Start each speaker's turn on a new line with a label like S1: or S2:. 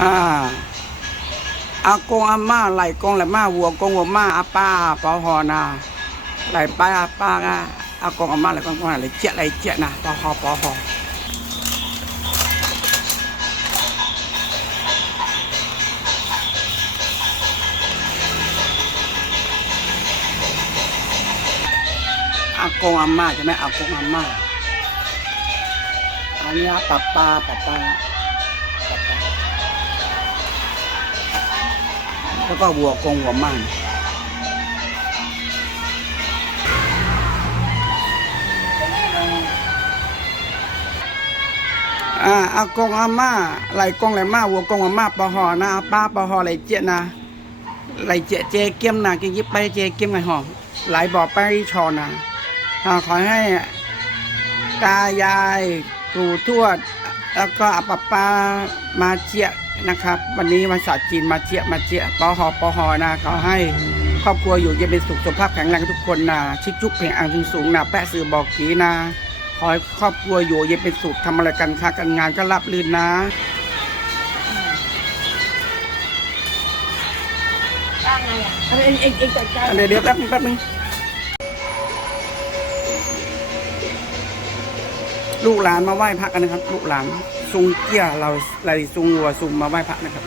S1: อ่าอากงอาม่าไหลกงไหลมาวัวกงวัวมาอาป้าปอหอนาไหลป้าอาป้าอะอากงอาม่ แล้วก็วัวกงวัวม่านอ่าอากงอาม่าไหลกงไหลมาวัวกงวัวมาปะหอนะป้าปะหอไหลเจี๊ยนะไหลเจี๊ยเจเกียมนะกินยิบไปเจเกียมไงหอไหลบ่อไปชอนะอ่าขอให้ตายายตู่ทวด แล้วก็อาปาปามาเจียนะครับ วันนี้มาสาจีนมาเจียมาเจียปอหอปอหอนะเขาให้ครอบครัวอยู่เย็นเป็นสุขสุขภาพแข็งแรงทุกคนนะชิคจุกเพียงอ่างสูงสูงนะแปะสื่อบอกกีนะขอให้ครอบครัวอยู่เย็นเป็นสุขทำอะไรกันค้ากันงานก็รับลื่นนะ
S2: ว่าไงอะเอ็งเอ็งเอ็งจัดการ
S1: เดี๋ยวเดี๋ยวแป๊บนึงแป๊บนึง ลูกหลานมาไหว้พระกันนะครับ ลูกหลานซุงเกี้ยเราไหลซุงวัวซุงมาไหว้พระนะครับ